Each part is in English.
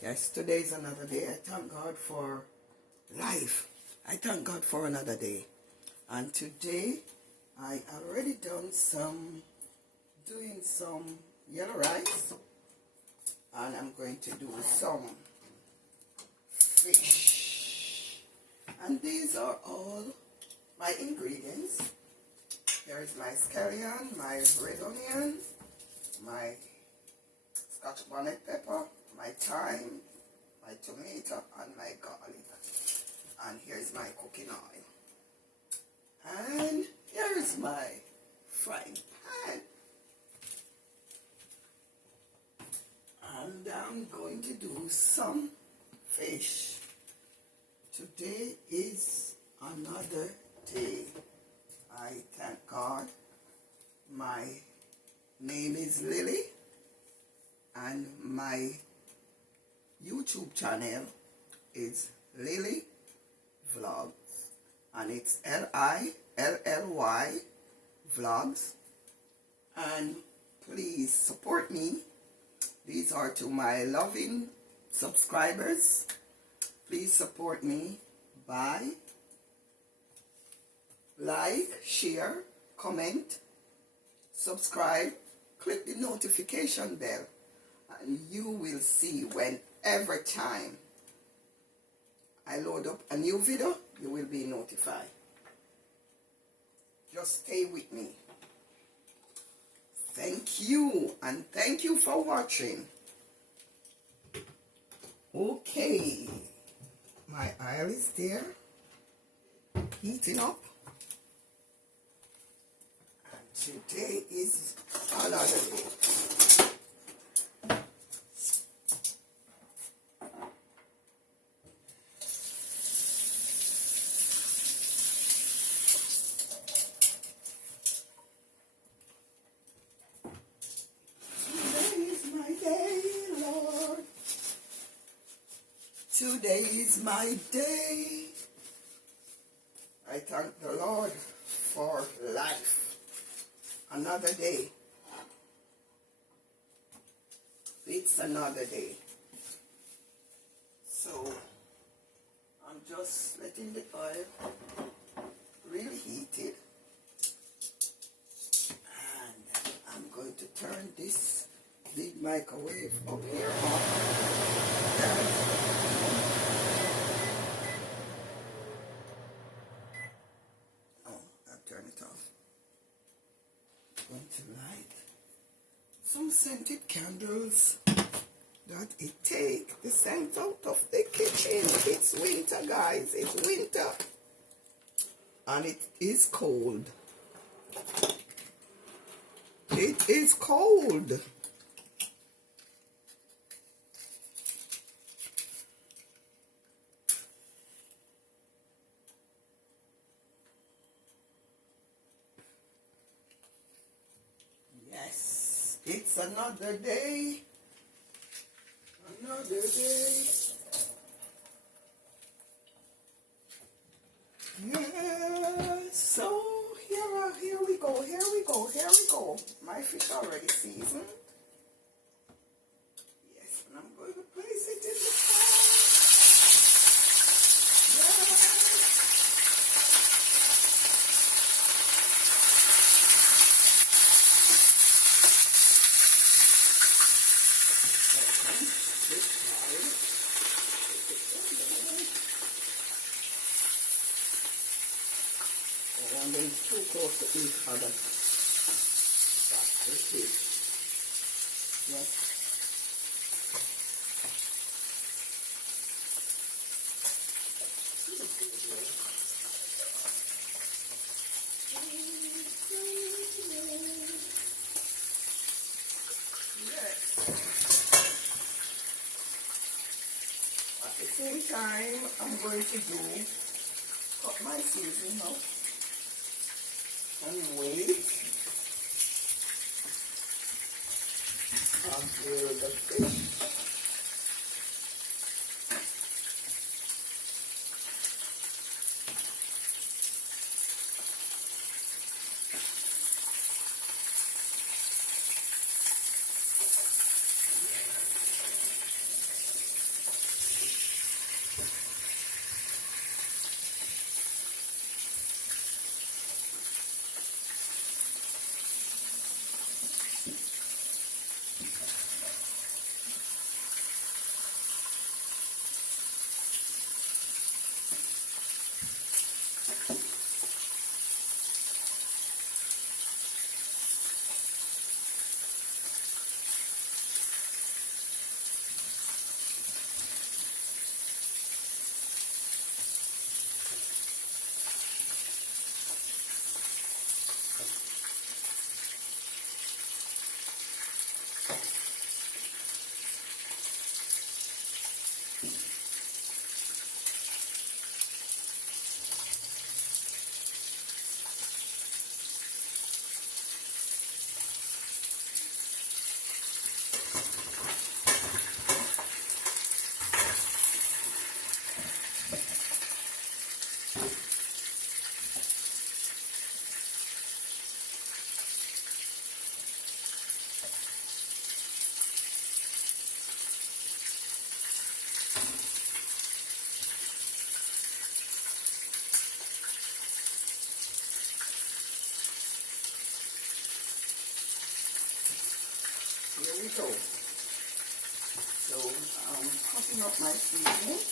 Yes, today is another day. I thank God for life. I thank God for another day. And today, I already doing some yellow rice. And I'm going to do some fish. And these are all my ingredients. There is my scallion, my red onion, my scotch bonnet pepper, my thyme, my tomato, and my garlic. And here's my cooking oil. And here's my frying pan. And I'm going to do some fish. Today is another day. I thank God. My name is Lily. And my YouTube channel is Lily Vlogs, and it's Lilly Vlogs. And please support me. These are to my loving subscribers. Please support me by like, share, comment, subscribe, click the notification bell, and you will see whenever time I load up a new video, you will be notified. Just stay with me. Thank you, and thank you for watching. Okay, my oil is there, heating up. And today is another day. Today is my day. I thank the Lord for life. Another day. It's another day. So, I'm just letting the oil really heated. And I'm going to turn this big microwave up here on. Turn it off. I'm going to light some scented candles that it take the scent out of the kitchen. It's winter, guys. It's winter. And it is cold. It is cold. Yes, it's another day. Another day. Yes, so here we go. My fish already seasoned. Yes, and I'm going to place it in the pan. And then it's too close to each other. That's it. Yes. At the same time, I'm going to cut my seasoning out and wait until the fish so. So I'm cutting up my seasoning.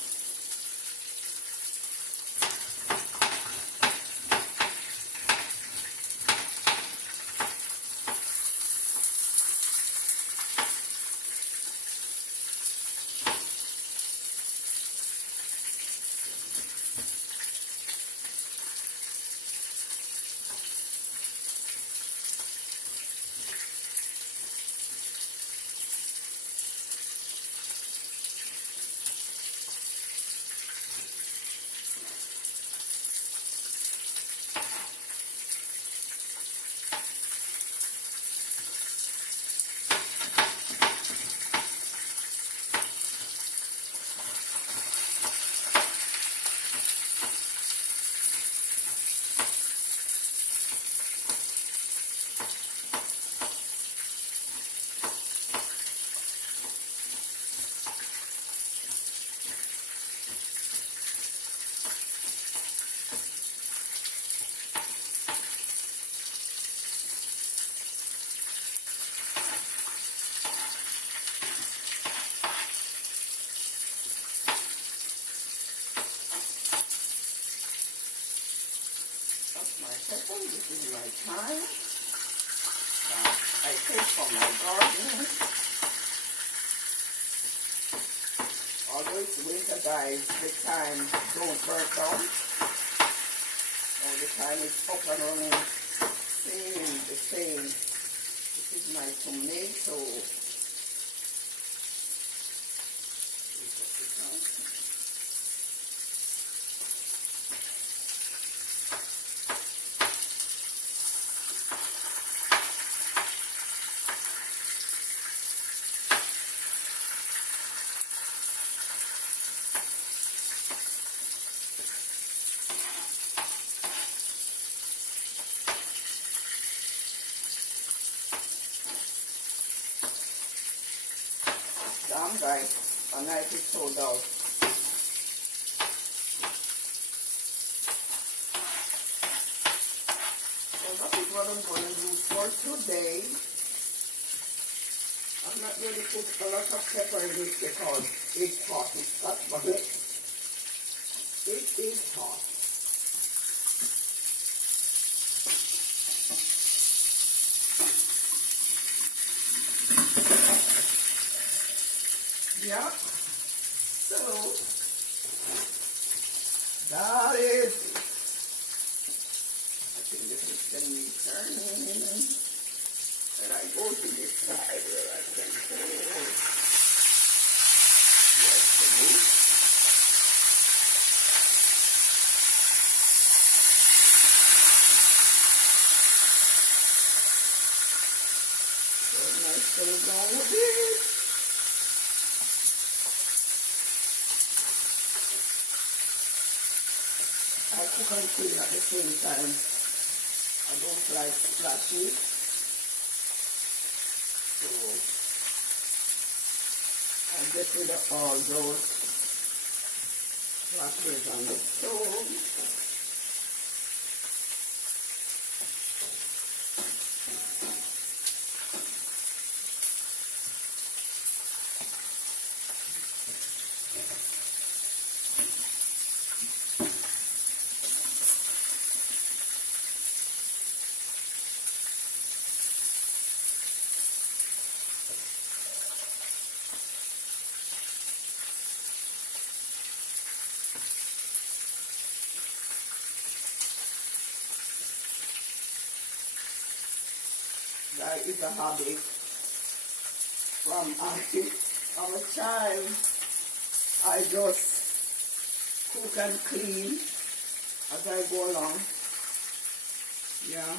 My pepper, this is my thyme. I take from my garden. Although it's winter, guys, the thyme don't burn down. All the time it's up and running, same, the same. This is my tomato. Damn, guys, a knife is sold out. So that is what I'm going to do for today. I'm not going to put a lot of pepper in this because it's hot. It's hot, but it is hot. Yeah, so that is, I think this is going to be turning, and I go to this side where I can hold, yes, the meat. So nice to go down a bit. I cook and clean at the same time. I don't like splashy. So I get rid of all those splashes on the stove. That is a hobby from a child. I just cook and clean as I go along. Yeah.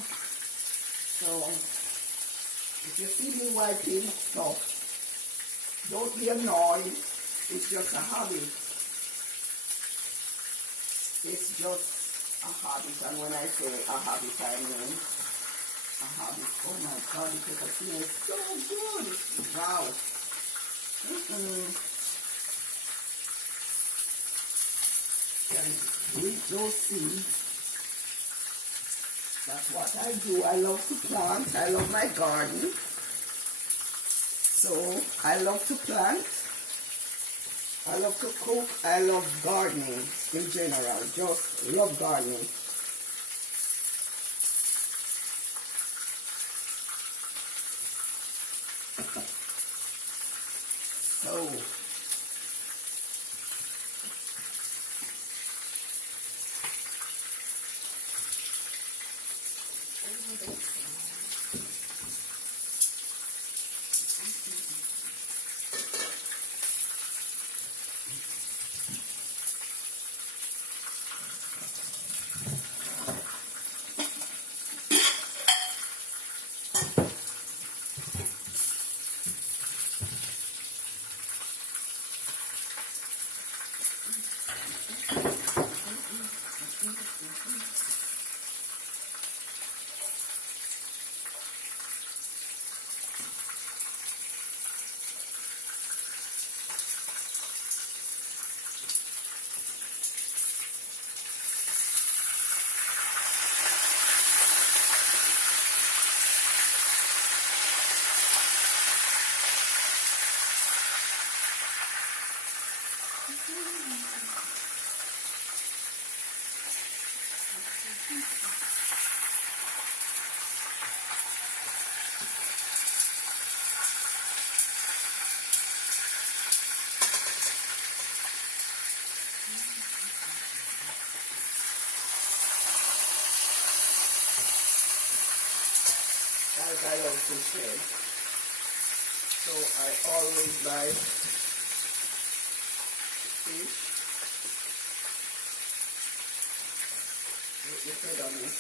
So if you see me wiping stuff, don't be annoyed. It's just a hobby. It's just a habit, and when I say a habit, I mean a habit. Oh my God, it smells so good. Wow. And with those seeds, that's what I do. I love to plant. I love my garden. So I love to plant, I love to cook, I love gardening in general, just love gardening. So as I love fish head, so I always buy fish with the head on it.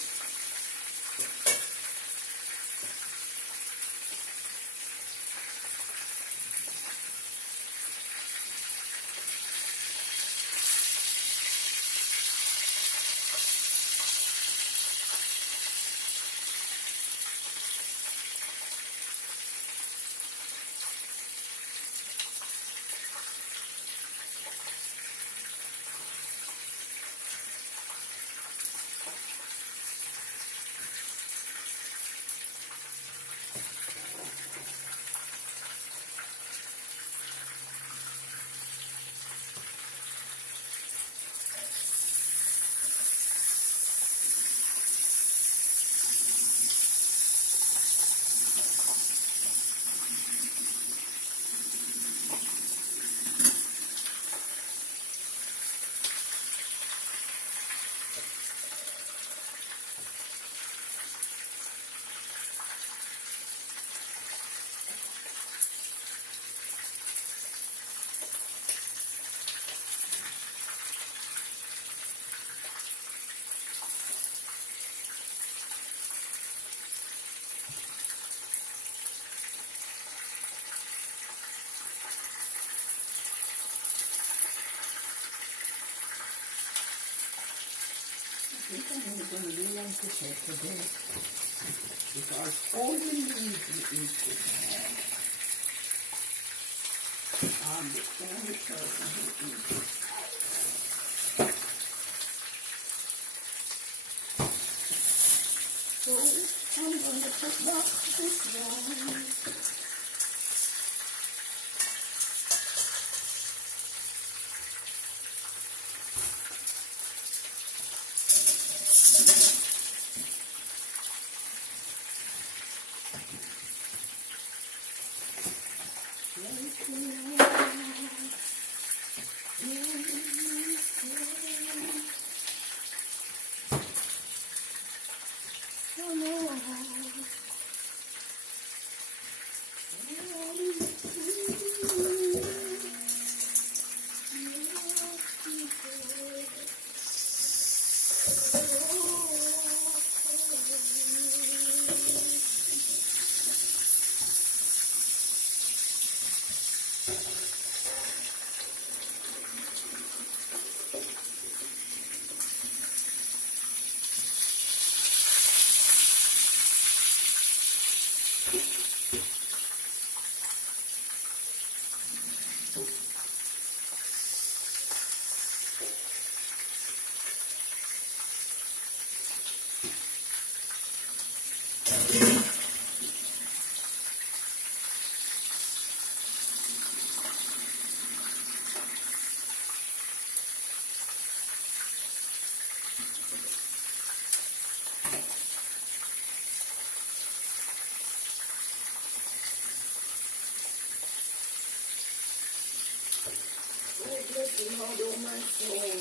I think I'm only going to do one fish head today because only leaves you eat fish head. I'm the only person who eats it. So I'm going to put back this one. Oh, bless you, Lord, oh my soul.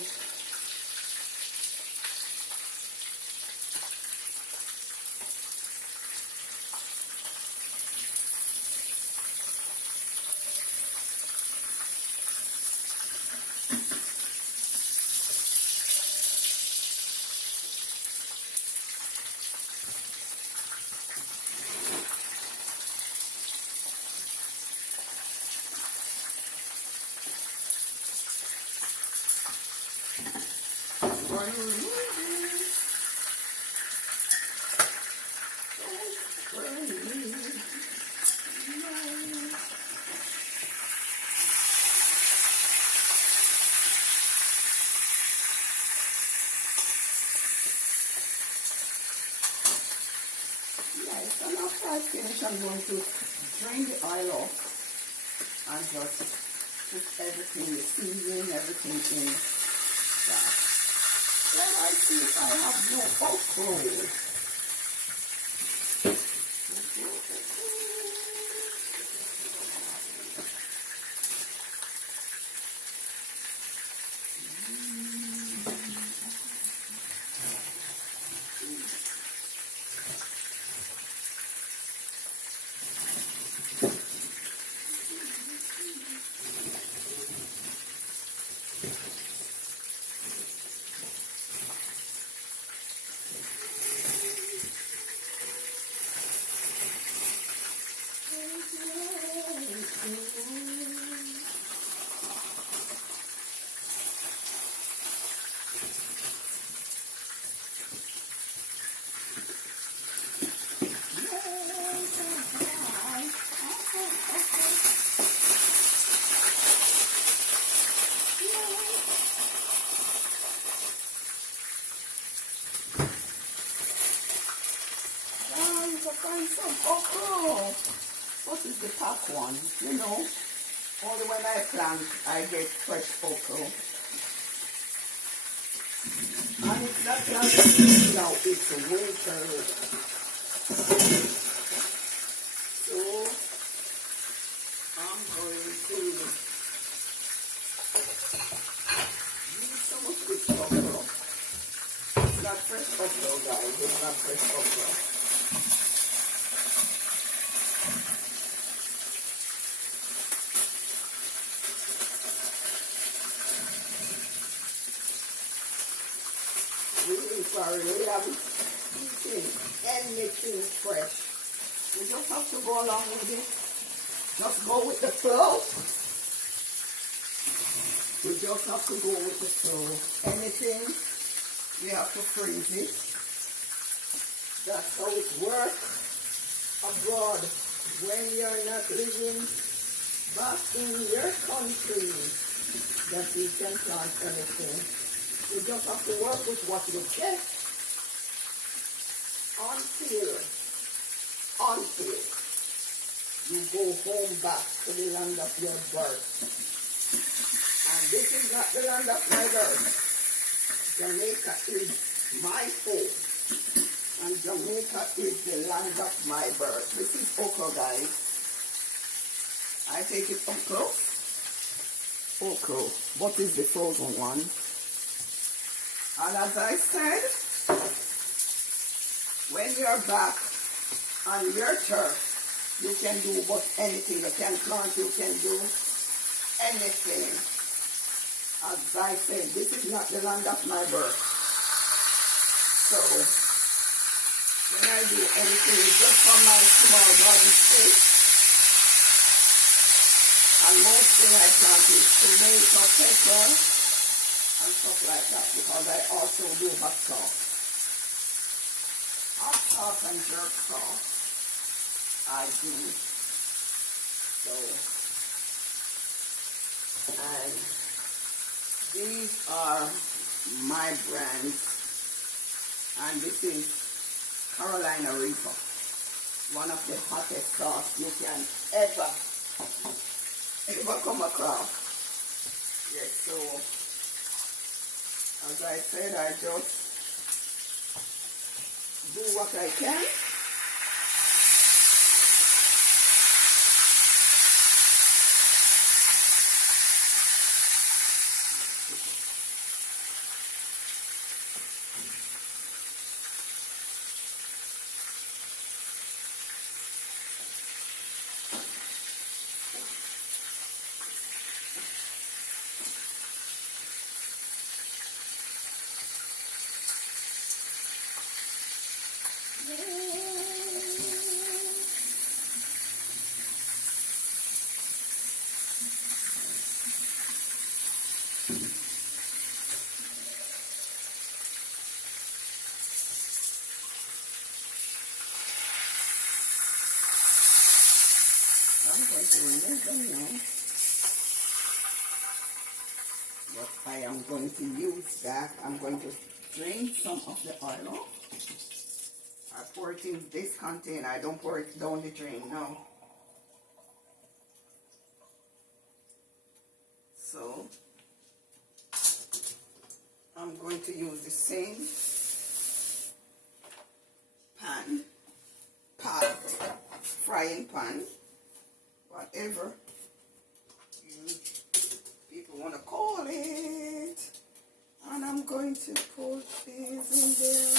Yes, and after I finish, I'm going to drain the oil off and just put everything, the seasoning, everything in that. Then I see if I have no okra. Find some okra. What is the pack one? You know, only when I plant, I get fresh okra. And it's not planted now, it's a winter. So, I'm going to use some of this okra. It's not fresh okra, guys. It's not fresh okra. Sorry, we haven't eaten anything fresh. We just have to go along with it. Just go with the flow. We just have to go with the flow. Anything, we have to freeze it. That's how it works abroad. When you're not living back in your country, that you can plant anything. You just have to work with what you get until you go home back to the land of your birth. And this is not the land of my birth. Jamaica is my home. And Jamaica is the land of my birth. This is okra, guys. I take it okra. Okra. What is the frozen one? And as I said, when you're back on your turf, you can do but anything. You can plant, you can do anything. As I said, this is not the land of my birth. So, when I do anything, it's just from my small garden space. And mostly I plant is tomato, pepper, and stuff like that, because I also do hot sauce. Hot sauce and jerk sauce I do. So, and these are my brands, and this is Carolina Reaper, one of the hottest sauce you can ever come across. Yes, so as I said, I just do what I can. I'm going to remove them now, but I am going to use that. I'm going to drain some of the oil. I pour it in this container. I don't pour it down the drain now. So I'm going to use the same frying pan, whatever you people want to call it, and I'm going to put these in there.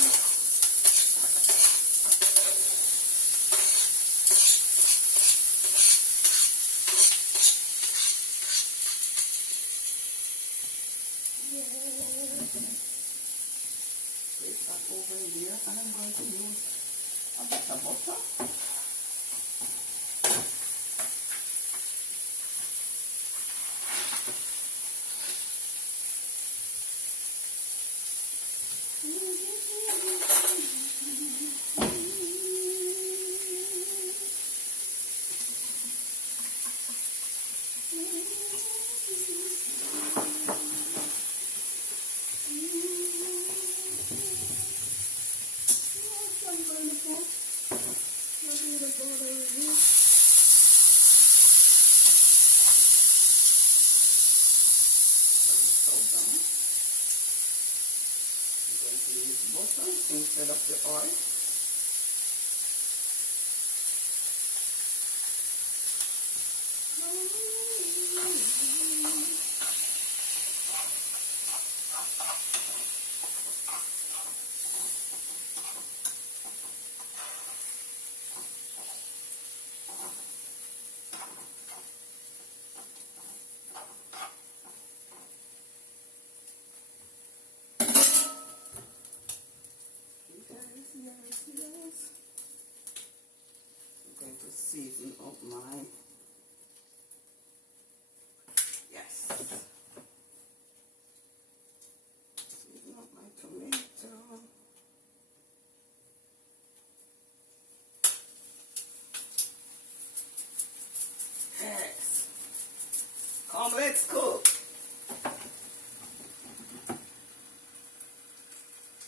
Place that over here, and I'm going to use a bit of butter. Butter instead of the oil. Yes. I'm going to season up my season up my tomato. Yes. Come, let's cook.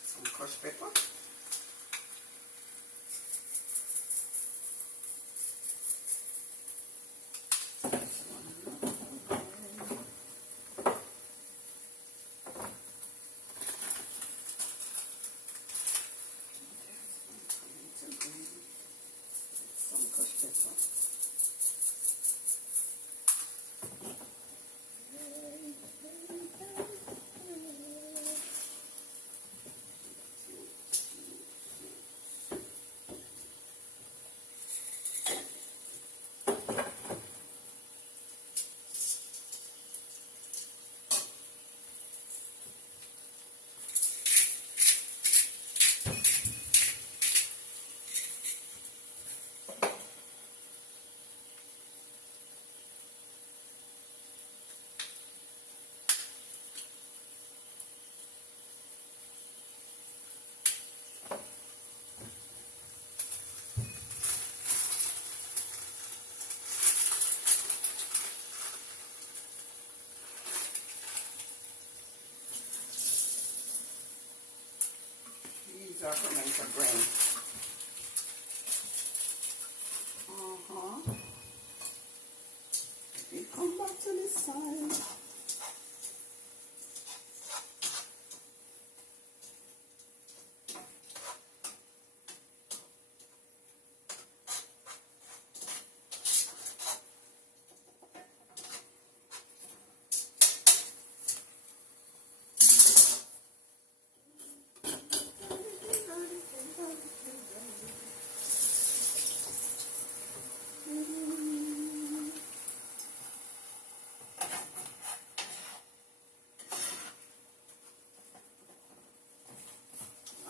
Some crushed pepper. These are fermented grain. We come back to this side.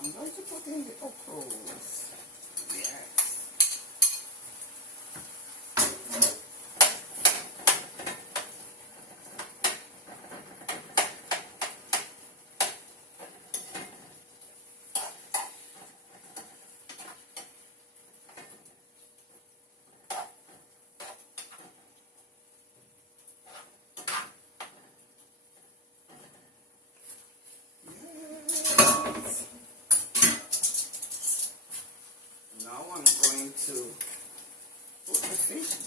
I'm going to put in the okras. Yes.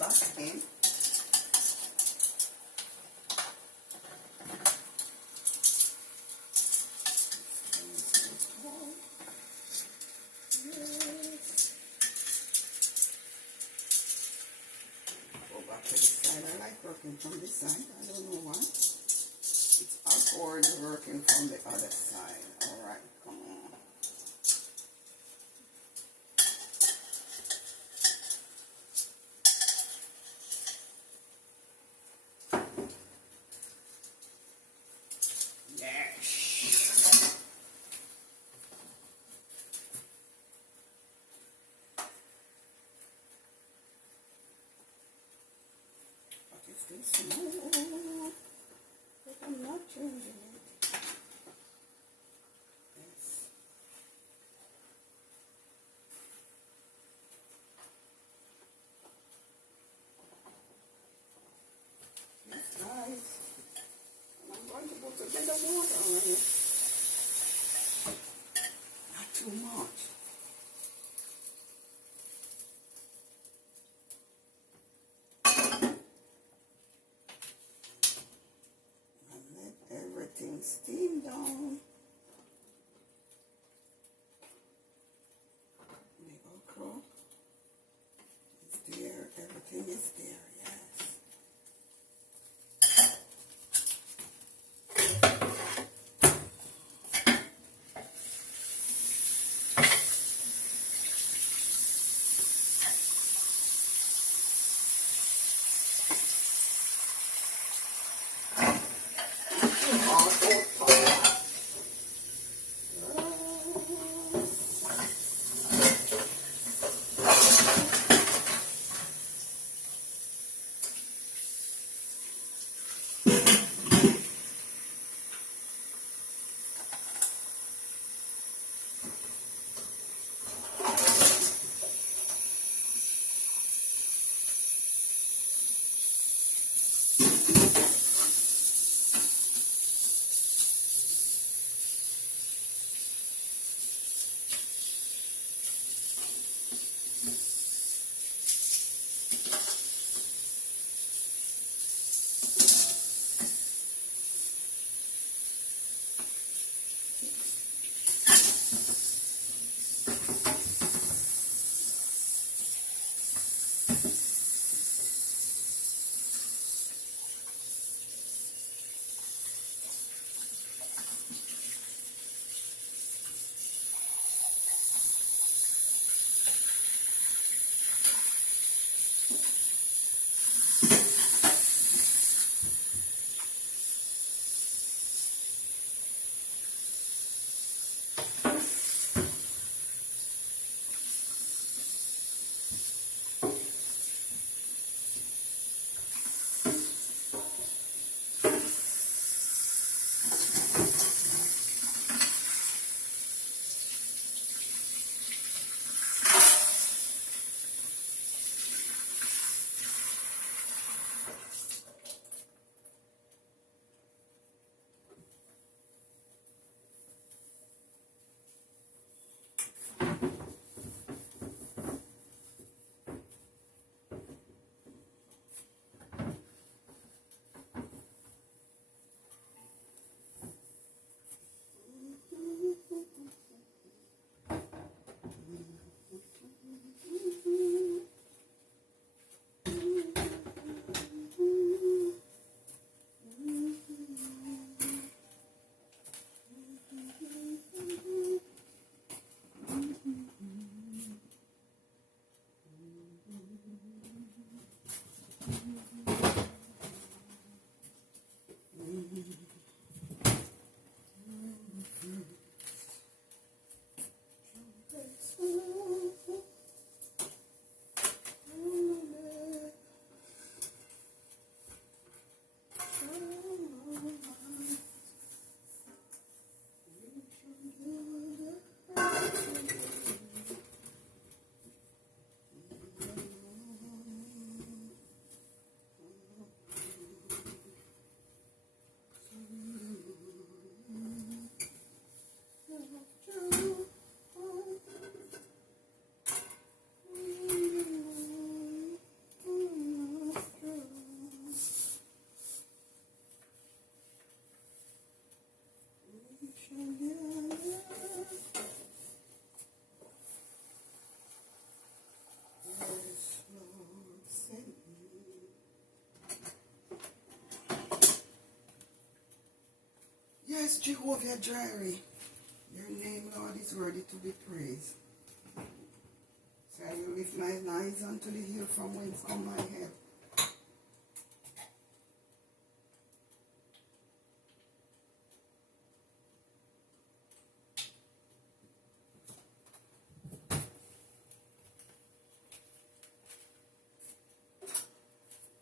back in. Go back to this side. I like working from this side. I don't know why. It's awkward working from the other side. Alright, come on. It's still small, but I'm not changing it. Yes. Yes, guys. And I'm going to put a bit of water on it. Not too much. Steam down. The okra is there. Everything is there. Yes. Yes, Jehovah Jireh, your name, Lord, is worthy to be praised. So I will lift my eyes unto the hill from whence come my help.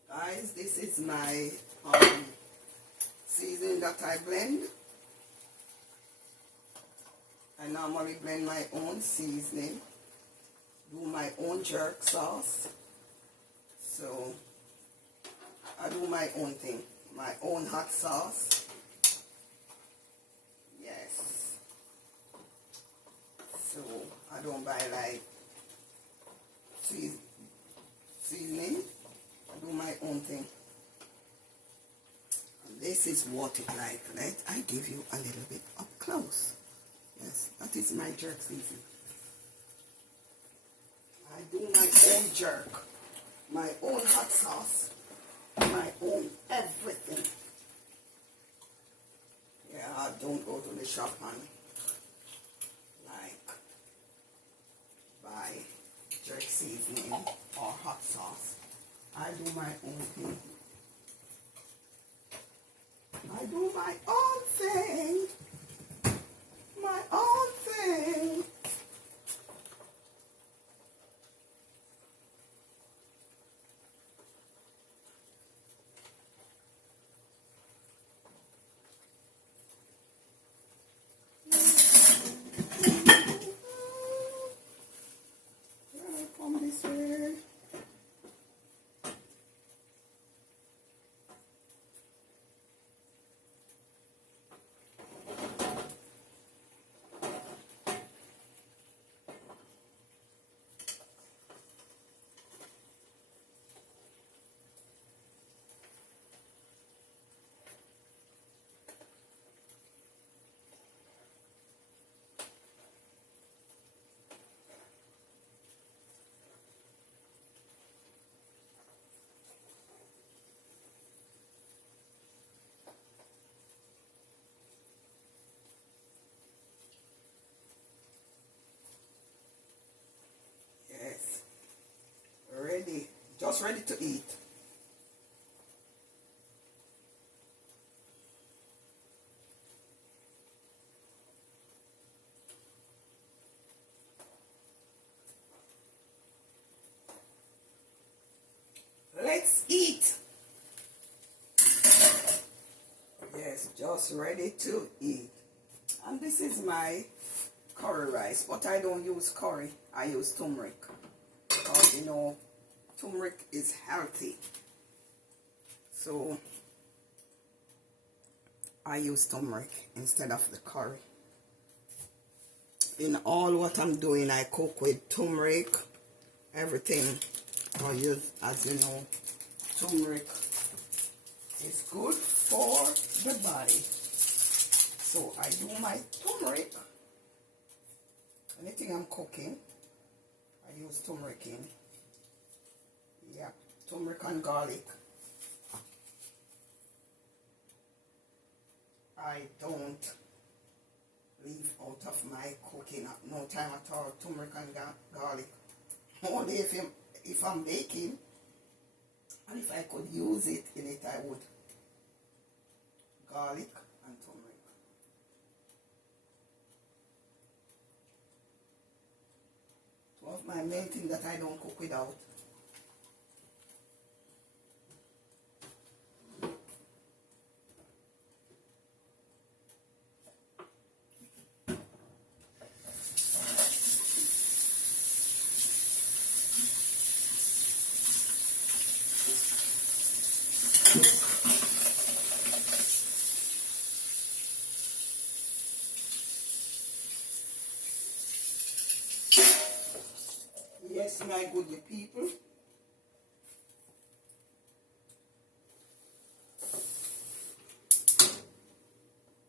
Guys, this is my seasoning that I blend. I normally blend my own seasoning, do my own jerk sauce. So I do my own thing, my own hot sauce. Yes. So I don't buy like seasoning. I do my own thing. And this is what it like. Let I give you a little bit up close. Yes, that is my jerk seasoning. I do my own jerk, my own hot sauce, my own everything. Yeah, I don't go to the shop and like buy jerk seasoning or hot sauce. I do my own thing. I do my own thing. My own thing. Come this way. Yes. Ready. Just ready to eat. Let's eat. Yes, just ready to eat. And this is my curry rice, but I don't use curry. I use turmeric. Because you know, turmeric is healthy. So I use turmeric instead of the curry. In all what I'm doing, I cook with turmeric, everything. I use, as you know, turmeric is good for the body. So I do my turmeric. Anything I'm cooking, I use turmeric in. Yeah, turmeric and garlic. I don't leave out of my cooking at no time at all turmeric and garlic. Only if I'm baking, and if I could use it in it, I would. Garlic and turmeric. Two of my main things that I don't cook without. Yes, my goodly people.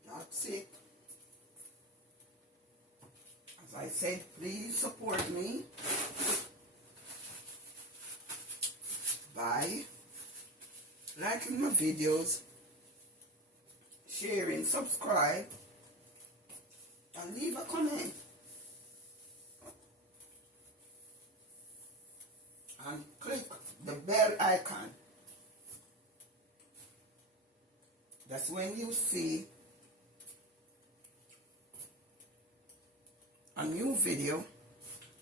That's it. I said, please support me by liking my videos, sharing, subscribe, and leave a comment. And click the bell icon. That's when you see a new video,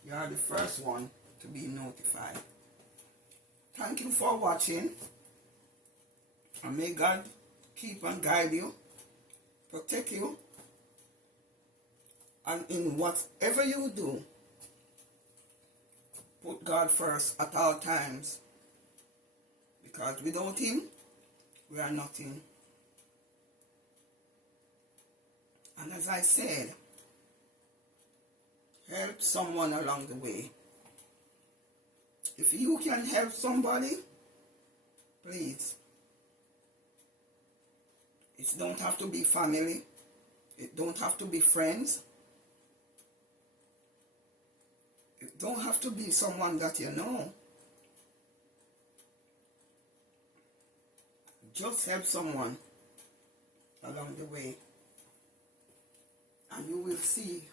you are the first one to be notified. Thank you for watching, and may God keep and guide you, protect you, and in whatever you do, put God first at all times, because without Him, we are nothing. And as I said, help someone along the way. If you can help somebody, please. It don't have to be family. It don't have to be friends. It don't have to be someone that you know. Just help someone along the way. And you will see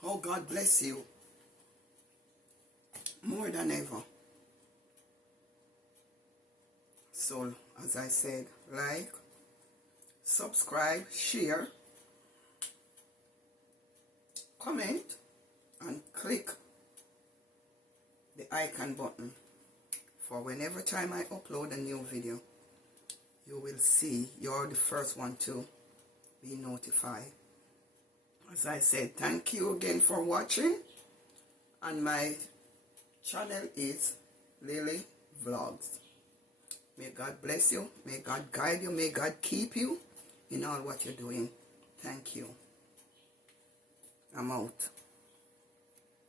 how God bless you more than ever. So, as I said, like, subscribe, share, comment, and click the icon button for whenever time I upload a new video. You will see you're the first one to be notified. As I said, thank you again for watching, and my channel is Lily Vlogs. May God bless you, may God guide you, may God keep you in all what you're doing. Thank you. I'm out.